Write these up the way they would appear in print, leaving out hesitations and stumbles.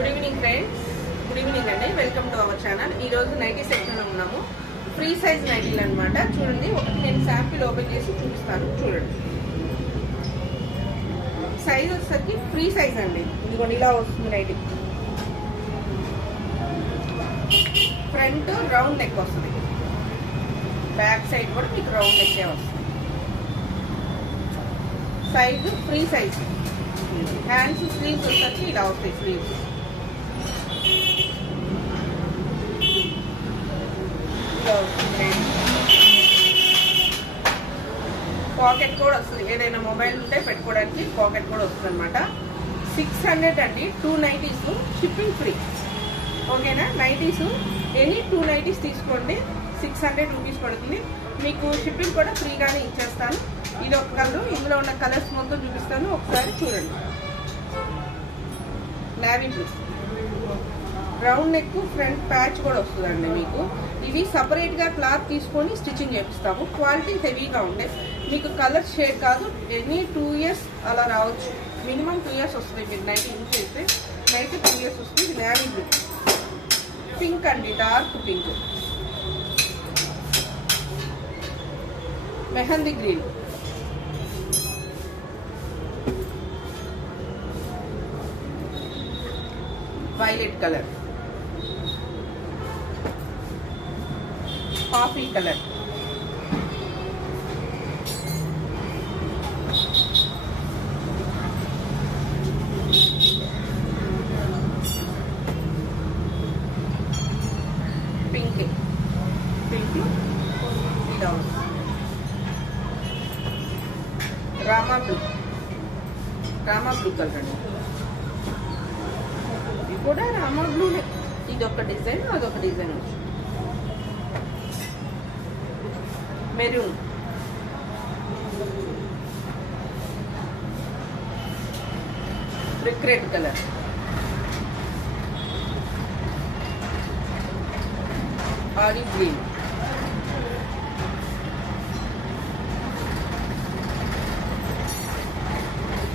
Good evening friends, good evening అండి. Welcome to our channel. ఈ రోజు నైటీ సెక్షన్ లో ఉన్నాము. ఫ్రీ సైజ్ నైటీలు అనమాట. చూడండి, ఒకటి నేను శాంపిల్ ఓపెన్ చేసి చూపిస్తాను. చూడండి, సైజ్ వచ్చేసరికి ఫ్రీ సైజ్ అండి. ఇదిగోండి, ఇలా వస్తుంది నైటీ. ఫ్రంట్ రౌండ్ నెక్ వస్తుంది, బ్యాక్ సైడ్ కూడా మీకు రౌండ్ నెక్కే వస్తుంది. Size free size. Hands sleeves వచ్చేసరికి ఇలా వస్తాయి. స్లీవ్స్ పాకెట్ కూడా వస్తుంది. ఏదైనా మొబైల్ ఉంటే పెట్టుకోవడానికి పాకెట్ కూడా వస్తుంది అనమాట. 600 అండి. 2 నైటీస్ షిప్పింగ్ ఫ్రీ. ఓకేనా? నైటీస్ ఎనీ 2 నైటీస్ తీసుకోండి, 600 రూపీస్ పడుతుంది. మీకు షిప్పింగ్ కూడా ఫ్రీగానే ఇచ్చేస్తాను. ఇది ఒక కలర్. ఇందులో ఉన్న కలర్స్ మొత్తం చూపిస్తాను, ఒకసారి చూడండి. Navy blue, round neck, front patch కూడా వస్తుందండి మీకు. ఇవి సపరేట్ గా క్లాత్ తీసుకొని స్టిచ్చింగ్ చేపిస్తాము. క్వాలిటీ హెవీగా ఉంటాయి. మీకు కలర్ షేడ్ కాదు, ఎనీ 2 ఇయర్స్ అలా రావచ్చు. మినిమం 2 ఇయర్స్ వస్తుంది. మీరు నైట్ యూజ్ చేస్తే నైట్ 2 ఇయర్స్ వస్తుంది. నేవీ బ్లూ, పింక్ అండి, dark pink, mehndi green, violet colour, coffee colour, pink, Rama blue colour అండి. ఇది కూడా రామా బ్లూనే. ఇది ఒక డిజైన్, అదొక డిజైన్ వచ్చి. Maroon, brick red colour, olive green,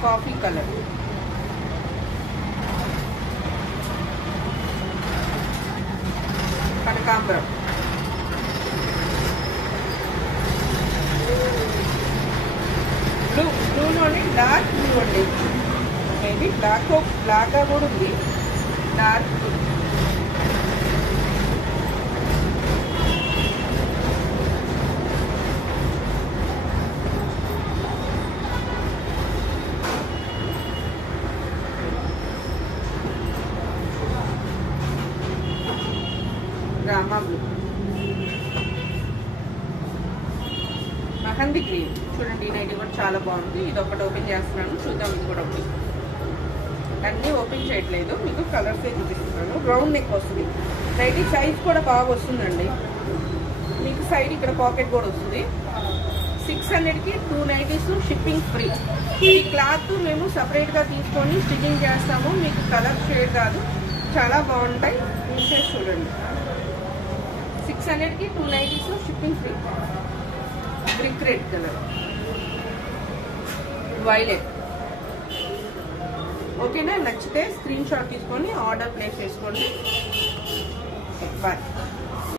coffee colour, కనకాంబరం, బ్లూలోనే డార్క్ బ్లూ అండి. మేబీ బ్లాక్ కూడా ఉంది. Dark blue, Rama blue, mehndi green. చూడండి, నైటీ కూడా చాలా బాగుంది. ఇది ఒకటి ఓపెన్ చేస్తున్నాను, చూద్దాం. ఇది కూడా ఒకటి. అన్నీ ఓపెన్ చేయట్లేదు, మీకు కలర్సే చూపిస్తున్నాను. రౌండ్ నెక్ వస్తుంది. నైటీ సైజ్ కూడా బాగా వస్తుందండి. మీకు సైడ్ ఇక్కడ పాకెట్ కూడా వస్తుంది. 600కి 2 నైటీస్ షిప్పింగ్ ఫ్రీ. ఈ క్లాత్ మేము సపరేట్గా తీసుకొని స్టిచ్చింగ్ చేస్తాము. మీకు కలర్ షేడ్ కాదు, చాలా బాగుంటాయి. పీసెస్ చూడండి. 600కి 2 nighties shipping free. Brick red colour, violet. ఓకేనా? నచ్చితే స్క్రీన్ షాట్ తీసుకొని ఆర్డర్ ప్లేస్ చేసుకోండి. బాయ్.